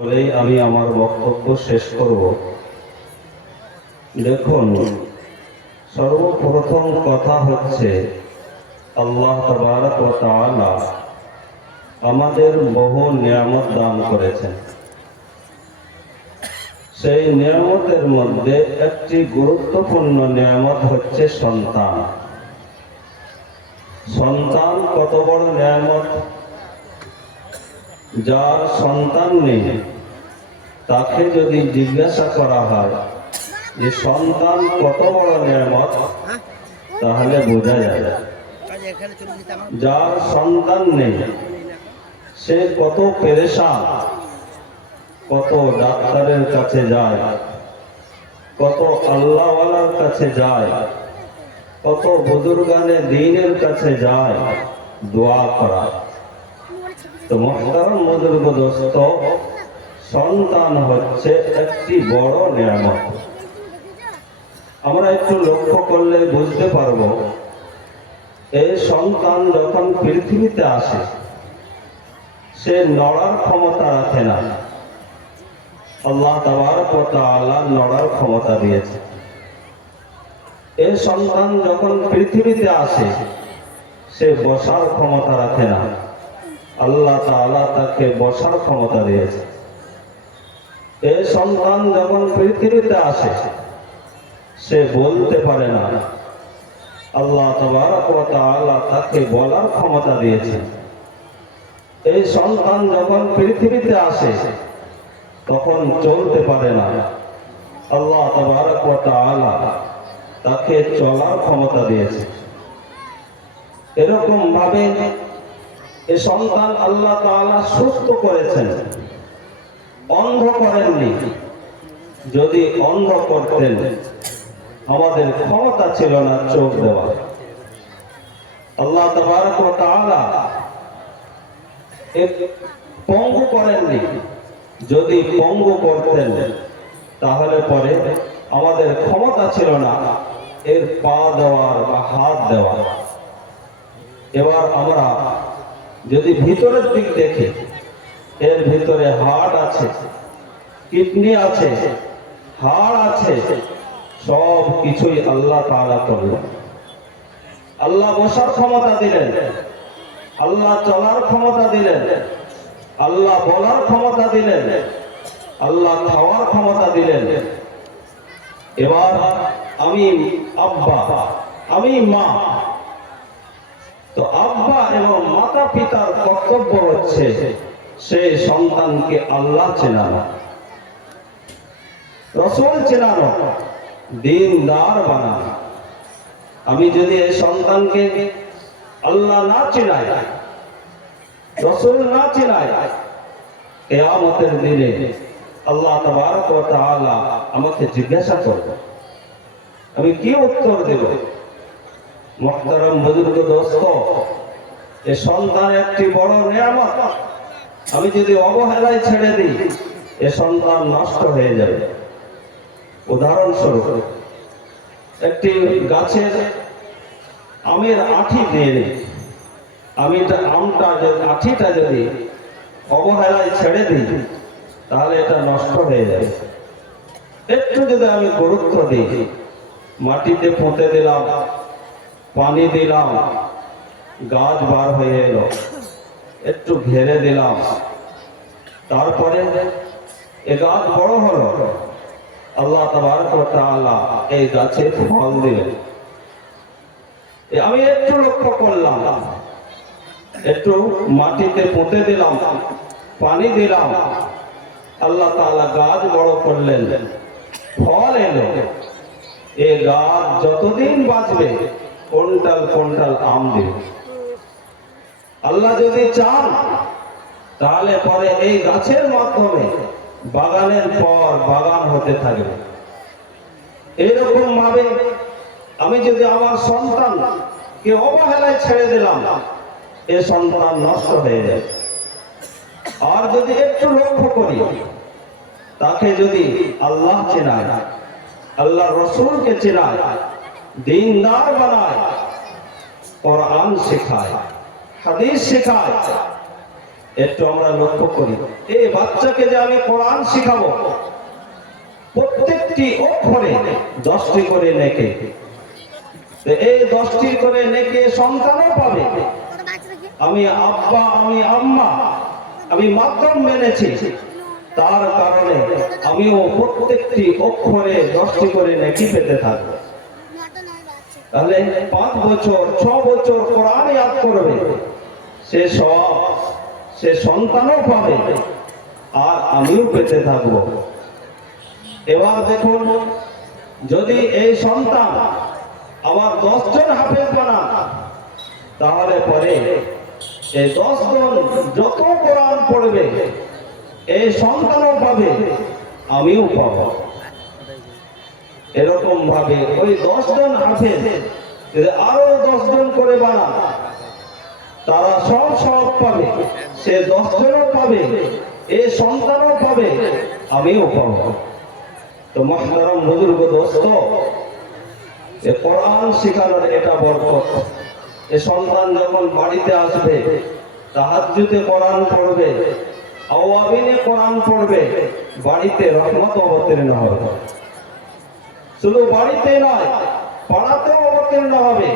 বলেই আমি আমার বক্তব্য শেষ করব। দেখুন, সর্বপ্রথম কথা হচ্ছে আল্লাহ তাবারক ওয়া তাআলা আমাদের বহু নিয়ামত দান করেছেন। সেই নিয়ামতের মধ্যে একটি গুরুত্বপূর্ণ নিয়ামত হচ্ছে সন্তান। সন্তান কত বড় নিয়ামত! যার সন্তান নেই তাকে যদি জিজ্ঞাসা করা হয় যে সন্তান কত বড় নিয়ামত, তাহলে বোঝা যায় যার সন্তান নেই সে কত পেরেশান, কত ডাক্তারের কাছে যায়, কত আল্লাহওয়ালার কাছে যায়, কত বুজুর্গানে দ্বীনের কাছে যায় দোয়া করা। তো মুহতারাম বুজুর্গ দোস্ত, সন্তান হচ্ছে একটি বড় নিয়ামত। আমরা একটু লক্ষ্য করলে বুঝতে পারবো, এই সন্তান যখন পৃথিবীতে আসে সে নড়ার ক্ষমতা রাখে না। আল্লাহ তাবারক ওয়া তাআলা নড়ার ক্ষমতা দিয়েছে। এই সন্তান যখন পৃথিবীতে আসে সে বসার ক্ষমতা রাখে না। আল্লাহ তাআলা তাকে বসার ক্ষমতা দিয়েছে। এই সন্তান যখন পৃথিবীতে আসে সে বলতে পারে না। আল্লাহ তাবারক ওয়া তাআলা তাকে বলার ক্ষমতা দিয়েছে। এই সন্তান যখন পৃথিবীতে আসে তখন চলতে পারে না। আল্লাহ তাবারক ওয়া তাআলা তাকে চলার ক্ষমতা দিয়েছে। এরকম ভাবে এই সন্তান আল্লাহ তাআলা সুস্থ করেছেন, অন্ধ করেননি। যদি অন্ধ করতেন আমাদের ক্ষমতা ছিল না চোখ দেওয়া। আল্লাহ তাবারক ওয়া তাআলা পঙ্গু করেননি। যদি পঙ্গু করতেন তাহলে পরে আমাদের ক্ষমতা ছিল না এর পা দেওয়ার বা হাত দেওয়ার। এবার আমরা যদি ভিতরের দিক দেখি, এর ভিতরে হার্ট আছে, কিডনি আছে, হাড় আছে, সব কিছুই আল্লাহ তাআলা করলেন। আল্লাহ বসার ক্ষমতা দিলেন, আল্লাহ চলার ক্ষমতা দিলেন, আল্লাহ বলার ক্ষমতা দিলেন, আল্লাহ খাওয়ার ক্ষমতা দিলেন। এবার আমি আব্বা, আমি মা। তো আব্বা এবং মাতা পিতার কর্তব্য হচ্ছে সেই সন্তানকে আল্লাহ চেনানো, রাসূল চেনানো, দ্বীনদার বানানো। আমি যদি এই সন্তানকে আল্লাহ না চেনাই, রাসূল না চেনাই, কিয়ামতের দিনে আল্লাহ তাবারক ওয়া তাআলা আমাকে জিজ্ঞাসা করবে, আমি কি উত্তর দেব? মুহতারাম বুজুর্গ দোস্ত, এই সন্তান একটি বড় নিয়ামত। আমি যদি অবহেলায় ছেড়ে দিই এ সন্তান নষ্ট হয়ে যাবে। উদাহরণস্বরূপ, একটি গাছের আমের আঠি দিয়ে দিই, আঠিটা যদি অবহেলায় ছেড়ে দিই তাহলে এটা নষ্ট হয়ে যাবে। একটু যদি আমি গুরুত্ব দিই, মাটিতে পুঁতে দিলাম, পানি দিলাম, গাছ বার হয়ে এলো, একটু ঘেরে দিলাম, তারপরে এ গাছ বড় হলো, আল্লাহ তাবারক ওয়া তাআলা এই গাছে ফল দিলেন। আমি একটু লক্ষ্য করলাম, একটু মাটিতে পুঁতে দিলাম, পানি দিলাম, আল্লাহ তাআলা গাছ বড় করলেন, ফল এলো। এই গাছ যতদিন বাঁচবে কুইন্টাল কুইন্টাল আম দিবে। আল্লাহ যদি চান তাহলে পরে এই গাছের মাধ্যমে বাগানের পর বাগান হতে থাকবে। এইরকম ভাবে আমি যদি আমার সন্তানকে অবহেলায় ছেড়ে দিলাম, এ সন্তান নষ্ট হয়ে যায়। আর যদি একটু লক্ষ্য করি, তাকে যদি আল্লাহ চেনায়, আল্লাহ রসুলকে চেনায়, দ্বীনদার বানায়, কোরআন শেখায়, হাদিস শেখায়, একটু আমরা লক্ষ্য করি, এই বাচ্চাকে যে আমি কোরআন শিখাবো, প্রত্যেকটি অক্ষরে 10টি করে নেকি, তো এই 10টি করে নেকি সন্তানও পাবে। আমি আব্বা, আমি আম্মা, আমি মাধ্যম মেনেছি, তার কারণে আমিও প্রত্যেকটি অক্ষরে 10টি করে নেকি পেতে থাকবো। তাহলে 5 বছর 6 বছর কোরআন ইয়াদ করবে, সে সব সে সন্তানও পাবে আর আমিও পেতে থাকব। এবার দেখুন, যদি এই সন্তান আবার 10 জন হাফেজ বানান, তাহলে পরে এই 10 জন যত কোরআন পড়বে এই সন্তানও পাবে, আমিও পাবো। এরকম ভাবে ওই 10 জন হাফেজ যদি আরো 10 জন করে বানান, তারা সব পাবে, সে 10 জনও পাবে, এই সন্তানও পাবে, আমিও পাবো। তো মুহতারাম বুজুর্গ দোস্ত, এই কোরআন শেখানোর এটা বরকত। এই সন্তান যখন বাড়িতে আসবে, তাহাজ্জুদে কোরআন পড়বে, আওয়াবিনে কোরআন পড়বে, বাড়িতে রহমত অবতীর্ণ হবে। শুধু বাড়িতে নয়, পাড়াতেও অবতীর্ণ হবে।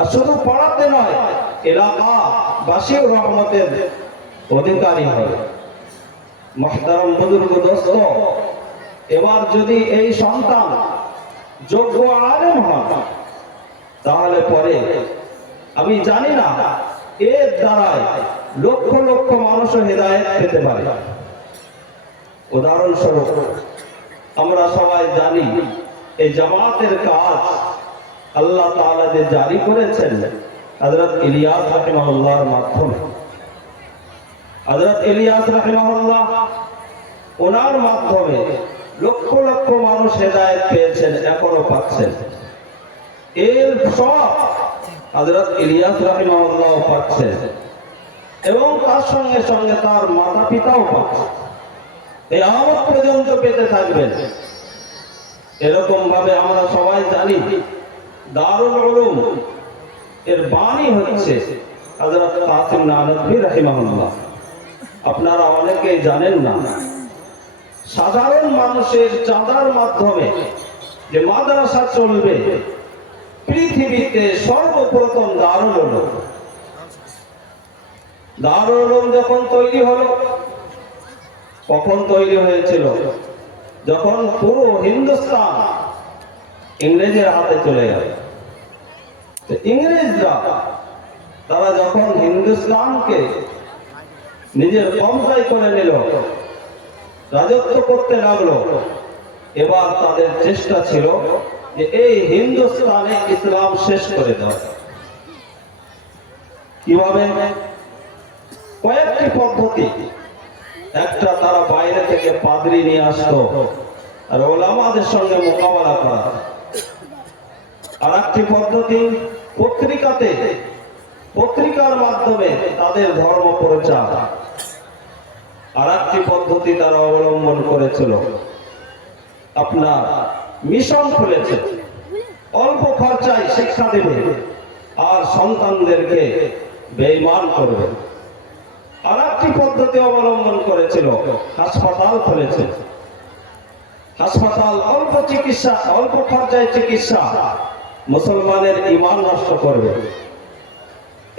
আর শুধু পাড়াতে নয়, এলাকাবাসীও রহমতের অধিকারী হবে। মুহতারাম বুজুর্গ দোস্ত, এবার যদি এই সন্তান যোগ্য আলেম হন, তাহলে পরে আমি জানি না এর দ্বারাই লক্ষ লক্ষ মানুষ হেদায়েত পেতে পারে। উদাহরণস্বরূপ আমরা সবাই জানি এই জামাতের কাজ আল্লাহ তাআলা যে জারি করেছেন হযরত ইলিয়াস রাহিমাহুল্লাহর মাধ্যমে। হযরত ইলিয়াস রাহিমাহুল্লাহ, ওনার মাধ্যমে লক্ষ লক্ষ মানুষ হেদায়েত পেয়েছেন, এখনো পাচ্ছেন। এর সব হযরত ইলিয়াস রাহিমাহুল্লাহ পাচ্ছেন এবং তার সঙ্গে সঙ্গে তার মাতা পিতাও পাচ্ছেন, এই আমত পর্যন্ত পেতে থাকবেন। এরকম ভাবে আমরা সবাই জানি দারুল উলুম এর বাণী হচ্ছে হযরত কাসিম নানভী রাহিমাহুল্লাহ। আপনারা অনেকেই জানেন না, সাধারণ মানুষের চাঁদার মাধ্যমে যে মাদ্রাসা চলবে পৃথিবীতে সর্বপ্রথম দারুল উলুম। দারুল উলুম যখন তৈরি হলো, কখন তৈরি হয়েছিল? যখন পুরো হিন্দুস্তান ইংরেজের হাতে চলে গেল। ইংরেজরা তারা যখন হিন্দুস্তানকে নিজের কবজায় করে নিল, রাজত্ব করতে লাগলো, এবার তাদের চেষ্টা ছিল যে এই হিন্দুস্তানে ইসলাম শেষ করে দেওয়া। কিভাবে? কয়েকটি পদ্ধতি। একটা, তারা বাইরে থেকে পাদ্রী নিয়ে আসতো আর ওলামাদের সঙ্গে মোকাবেলা করা। আর একটি পদ্ধতি, পত্রিকার মাধ্যমে তাদের ধর্ম প্রচার। আর একটি পদ্ধতি তারা অবলম্বন করেছিল, আপনার মিশন খুলেছে, অল্প খরচায় শিক্ষা দেবে আর সন্তানদেরকে বেঈমান করবে। আর একটি পদ্ধতি অবলম্বন করেছিল, হাসপাতাল খুলেছে। হাসপাতাল, অল্প চিকিৎসা, অল্প খরচায় চিকিৎসা, মুসলমানের ঈমান নষ্ট করবে।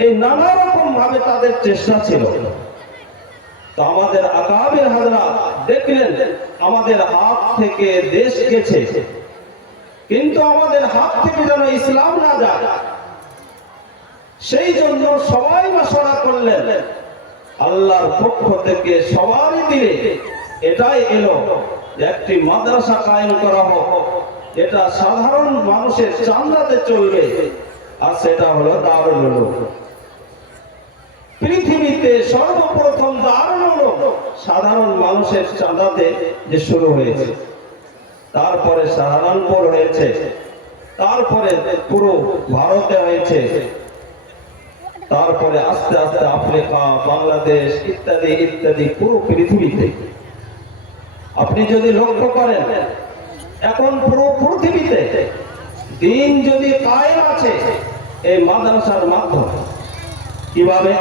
এই নানা রকম ভাবে তাদের চেষ্টা ছিল। তো আমাদের আকাবির হযরত দেখলেন আমাদের হাত থেকে দেশ গেছে, কিন্তু আমাদের হাত থেকে যেন ইসলাম না যায়, সেই জন্য সবাই মাশওয়ারা করলেন। আল্লাহর পক্ষ থেকে সবারই দিলে এটাই এলো, একটি মাদ্রাসা কায়েম করা হোক, এটা সাধারণ মানুষের চাঁদাতে চলবে, আর সেটা হলো দারুল উলুম। পৃথিবীতে সর্বপ্রথম দারুল উলুম সাধারণ মানুষের চাঁদাতে যে শুরু হয়েছে, তারপরে সাহারানপুর হয়েছে, তারপরে পুরো ভারতে হয়েছে, তারপরে আস্তে আস্তে আফ্রিকা, বাংলাদেশ ইত্যাদি ইত্যাদি পুরো পৃথিবীতে। আপনি যদি লক্ষ্য করেন, এখন পুরো পৃথিবীতে দিন যদি কায়েম আছে এই মাদ্রাসার মাধ্যমে। কিভাবে?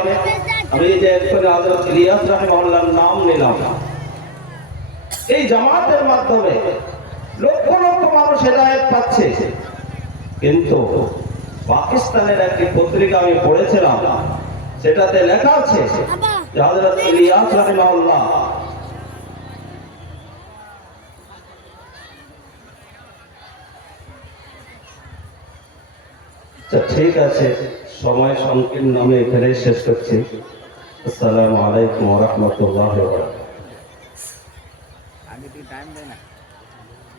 আমি এই যে একবারে হযরত ইলিয়াস রাহিমাহুল্লাহর নাম নিলাম, এই জামাতের মাধ্যমে লক্ষ লক্ষ মানুষ হেদায়েত পাচ্ছে। কিন্তু পাকিস্তানের একটি পত্রিকা আমি পড়েছিলাম, সেটাতে লেখা আছে যে হযরত ইলিয়াস রাহিমাহুল্লাহ ঠিক আছে, সময় সংকীর্ণ, আমি এখানেই শেষ করছি। আসসালামু আলাইকুম ওয়া রাহমাতুল্লাহি ওয়া বারাকাতুহু।